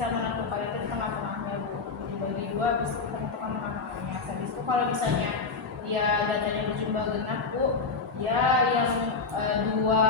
bisa menentukan itu di tengah-tengahnya Bu. Dibagi dua, habis itu kita tentukan tengah-tengahnya. Habis itu kalau misalnya dia datanya berjumlah genap Bu, ya yang dua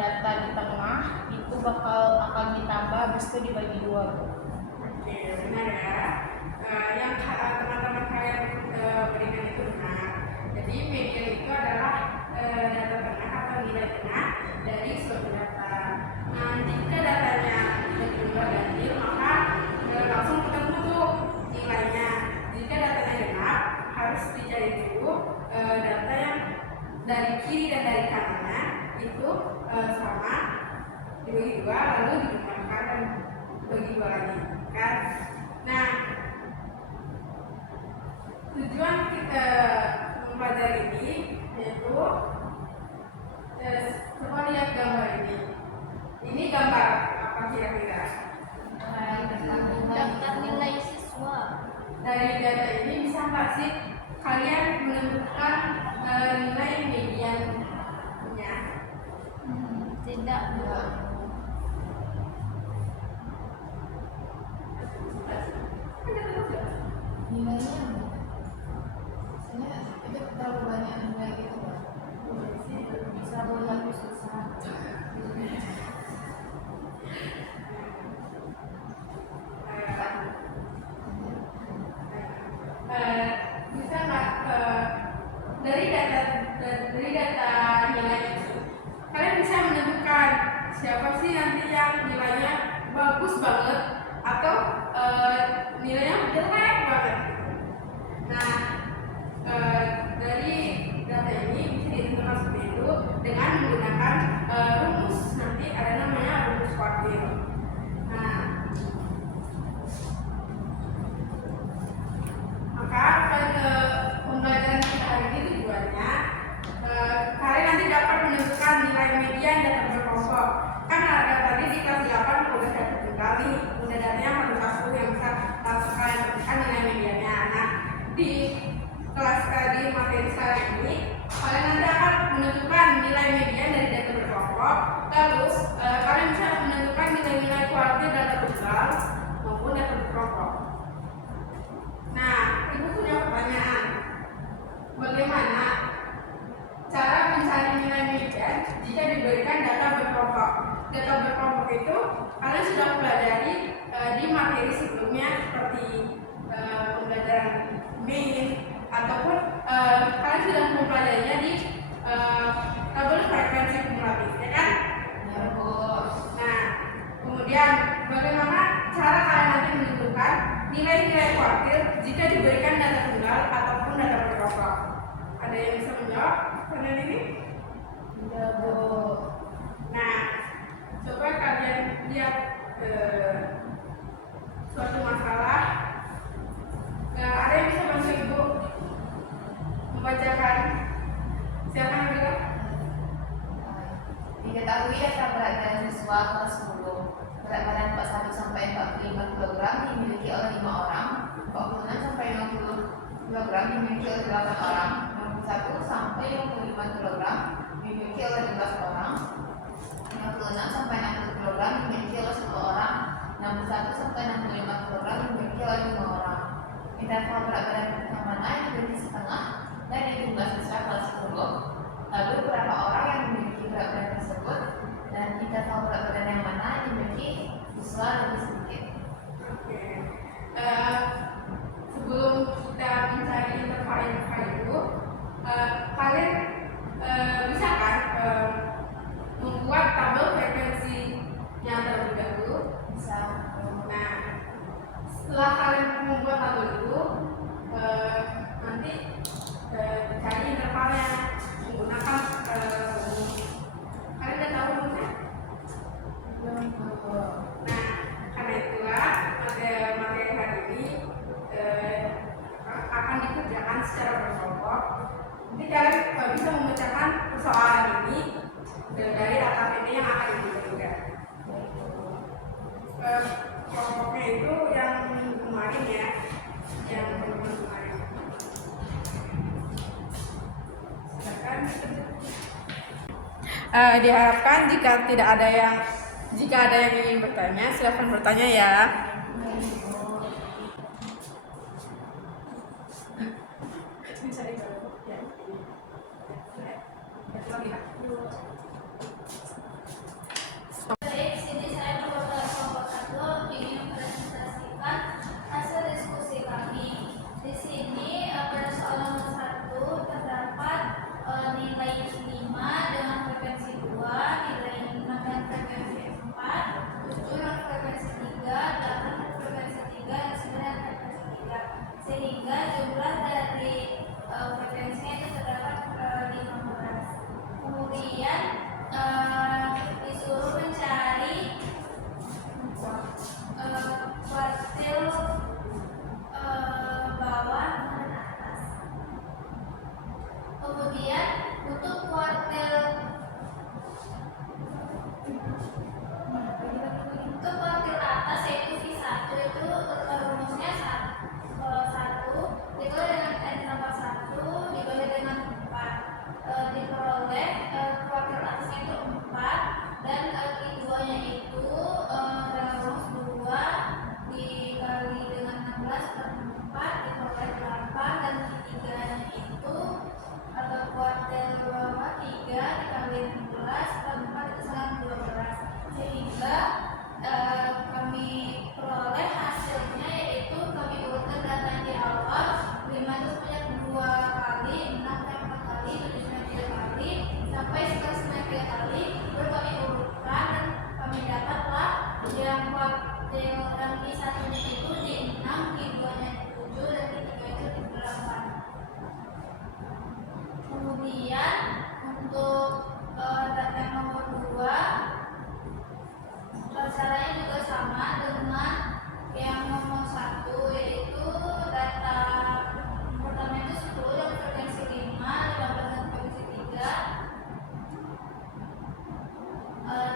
data di tengah itu akan ditambah, habis itu dibagi dua Bu. Oke, benar ya. Yang teman-teman kalian berikan itu benar. Jadi median itu adalah data tengah atau nilai tengah dari suatu data. Nah, jika datanya berjumlah ganjil, maka langsung ketemu tuh nilainya. Jika datanya genap, harus dicari dulu data yang dari kiri dan dari kanannya itu sama, dibagi dua, lalu dijumlahkan dan bagi dua lagi, kan? Nah, tujuan kita mempelajari ini yaitu coba lihat gambar ini. Ini gambar apa kira-kira? Daftar nilai siswa. Dari data ini bisa nggak sih kalian menentukan nilai mediannya? Tidak. Nilainya misalnya itu terlalu banyak nilai gitu Pak. Bisa buat susah. Bisa nggak dari data nilai itu kalian bisa menentukan siapa sih nanti yang nilainya bagus banget atau nilainya jelek banget. Nah, dari data ini bisa ditentukan seperti itu dengan menggunakan rumus. Nanti ada namanya rumus kuartil. Nah, maka pembelajaran kita hari ini tujuannya kalian nanti dapat menentukan nilai median data berkelompok. Kan tadi di kelas 8 udah dapat tunggal nih, udah datanya satu yang bisa langsung kalian tentukan nilai mediannya. Nah, di kelas di materi sekarang ini kalian nanti akan menentukan nilai median dari data berkelompok. Lalu kalian bisa menentukan nilai-nilai kuartil data tunggal maupun data berkelompok. Nah, ibu punya pertanyaan. Bagaimana cara mencari nilai median jika diberikan data berkelompok? Data berkelompok itu kalian sudah pelajari di materi sebelumnya seperti pembelajaran mean ataupun kalian sudah mempelajarinya di tabel frekuensi kumulatif, ya kan? Ya Bu. Nah, kemudian bagaimana cara kalian nanti menentukan nilai-nilai kuartil jika diberikan data tunggal ataupun data berkelompok? Ada yang bisa menjawab pertanyaan ini? Ya Bu. Nah, coba kalian lihat suatu masalah. Ada yang bisa bantu ibu membacakan? Siapa yang bilang? Diketahui data berat badan siswa kelas 10 berat badan 41 sampai 45 kg dimiliki oleh 5 orang, 46 sampai 50 kg dimiliki oleh 8 orang, 61 sampai 55 kg dimiliki oleh 12 orang, 56 sampai 60 kg dimiliki oleh 10 orang, 61 sampai 65 kg dimiliki oleh 5 orang. Interval berat badan yang mana yang dimiliki setengah dari jumlah siswa kelas 10? Lalu berapa orang yang memiliki berat badan tersebut, dan interval berat badan yang mana yang dimiliki siswa lebih sedikit? Oke. Sebelum kita mencari interval itu, kalian bisa kan membuat tabel frekuensi yang terlebih dahulu? Bisa. Nah, setelah kalian membuat tabel itu, nanti cari intervalnya menggunakan rumus. Kalian udah tahu rumusnya? Nah, karena itulah materi hari ini akan dikerjakan secara berkelompok. Nanti kalian bisa memecahkan persoalan ini dari AKTP yang akan diberikan. Kelompoknya itu yang kemarin ya, yang kemarin. Diharapkan jika ada yang ingin bertanya, silakan bertanya ya. dilihat. Baik, sini saya beberapa kelompok satu ingin mempresentasikan hasil diskusi kami. Di sini pada soal nomor 1 terdapat nilai 5 dengan frekuensi 2, nilai 6 dengan frekuensi 4, 7 dengan frekuensi 3, 8 dengan frekuensi 3, dan 9 dengan frekuensi 3. Sehingga jumlah dari frekuensinya itu terdapat 15. Kemudian disuruh mencari kuartil bawah dan atas. Kemudian untuk kuartil atas yaitu V1 itu rumusnya 1 dikali dengan n tambah 1 dibagi dengan 4. Diperoleh kuartil atasnya itu 4 dan Q2 nya itu dalam rumus 2 dikali dengan 16 per 4 diperoleh 8 dan Q3 nya itu atau kuartil bawah 3 dikali 16 per 4 itu sama 12. Sehingga kami peroleh hasilnya yaitu kami urutkan data yang di awal 5 itu sebanyak 2 kali, 6 sampai 4 kali, 7 sampai 3 kali, sampai 11 sampai 3 kali. Baru kami urutkan dan kami dapatlah yang kuartil dan Q1 nya itu di 6, Q2 nya di 7, dan Q3 itu di 8. Kemudian untuk data yang nomor 2 caranya juga sama dengan yang nomor 1, yaitu data pertama itu 10 dengan frekuensi 5, 15 dengan frekuensi 3,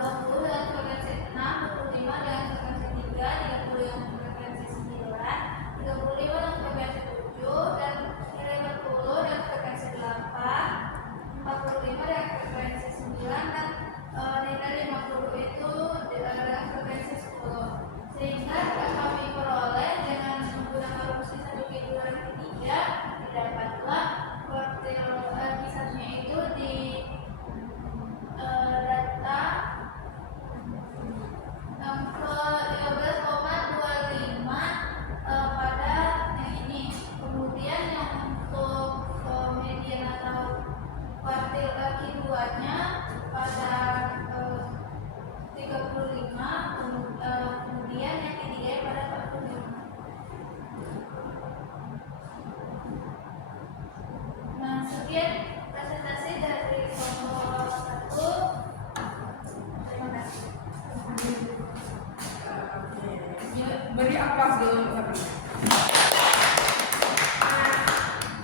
20 dengan frekuensi 6, 25 dengan frekuensi 3, 30 dengan frekuensi 9, 35 dengan frekuensi 7, dan nilai 40 dengan frekuensi 8, 45 dengan frekuensi 9, dan nilai 50 itu dengan frekuensi 10. Sehingga kami peroleh dengan menggunakan rumus Q1, Q2, dan Q3 didapatlah kuartil kisahnya itu di data 15,25 pada yang ini. Kemudian yang untuk median atau kuartil Q2 nya pada 35, kemudian yang ketiga pada 45. Nah, sekian presentasi dari kelompok 1. Terima kasih. Beri aplaus dulu untuk teman.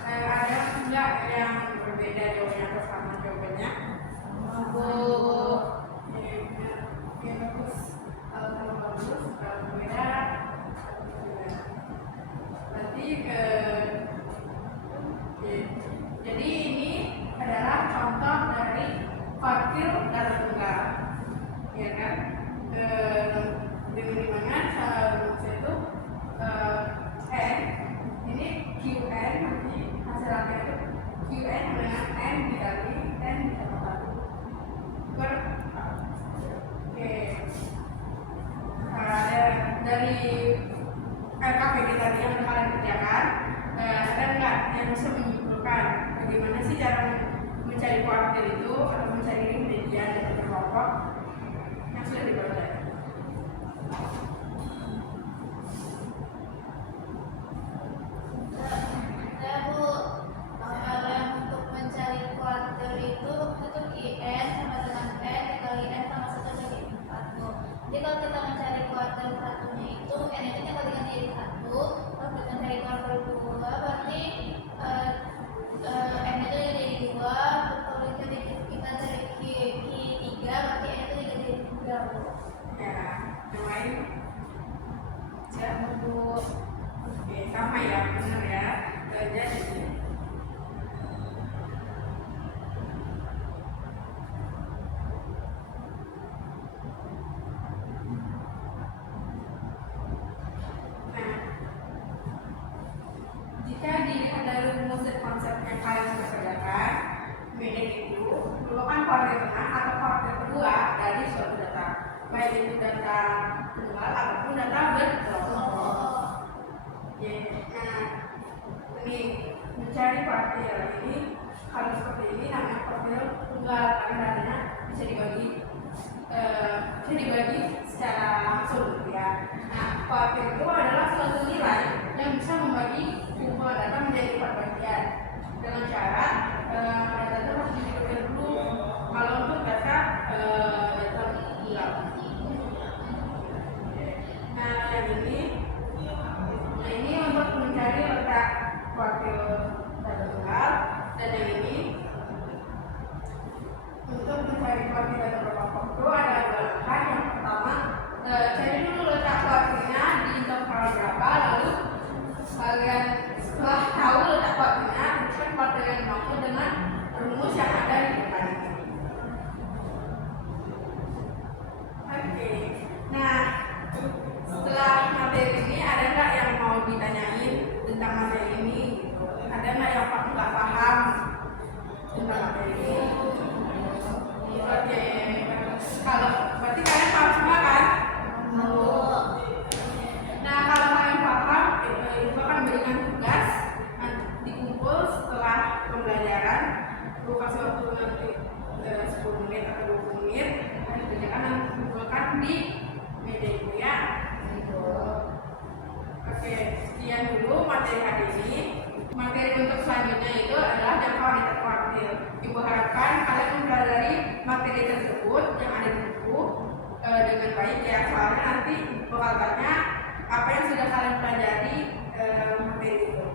Ada enggak yang berbeda jawabannya atau sama jawabannya? Oke, bagus. Kalau bagus, kalau berbeda, berarti jadi ini adalah contoh dari kuartil dalam tunggal, ya kan? Dengan dimana rumusnya itu n, ini qn, nanti hasil akhirnya itu qn dengan n dikali n ditambah 1 per. Oke, dari RKPD tadi yang kalian kerjakan, ada nggak yang bisa menyimpulkan bagaimana sih cara mencari kuartil itu atau mencari median dari kelompok yang sudah dibelajar? Bu, kalau untuk mencari kuartil itu IN sama dengan N dikali N sama 1 bagi 4, Bu. Jadi kalau kita mencari kuartil satunya itu N itu tinggal diganti jadi 1. Kalau kita mencari kuartil 2 berarti tunggal ataupun data berkelompok. Oke, nah ini mencari kuartil ini harus seperti ini, namanya kuartil tunggal karena datanya bisa dibagi secara langsung gitu ya. Nah, kuartil itu adalah suatu nilai yang bisa membagi jumlah data menjadi 4 bagian dengan cara data itu harus dibagi dulu. Kalau untuk data tunggal, nah yang ini untuk mencari letak kuartil data tunggal, dan yang ini untuk mencari kuartil data berkelompok itu ada 2 langkah. Yang pertama, cari dulu letak kuartilnya di interval berapa, lalu kalian setelah tahu letak kuartilnya, rumuskan kuartil yang dimaksud dengan rumus yang ada di depan ini. Oke, nah setelah materi ini ada nggak yang mau ditanyain tentang materi ini? Gitu. Ada nggak yang nggak paham tentang materi ini? Oke, kalau berarti kalian paham semua kan? Nah, kalau kalian paham, itu akan berikan tugas dikumpul setelah pembelajaran. Aku kasih waktu nanti 10 menit atau 20 menit, dikerjakan dan dikumpulkan di meja itu ya. Oke, sekian dulu materi hari ini. Materi untuk selanjutnya itu adalah jangka wanita kuartil. Ibu harapkan kalian mempelajari materi tersebut yang ada di buku dengan baik ya, soalnya nanti bakal banyak apa yang sudah kalian pelajari materi itu.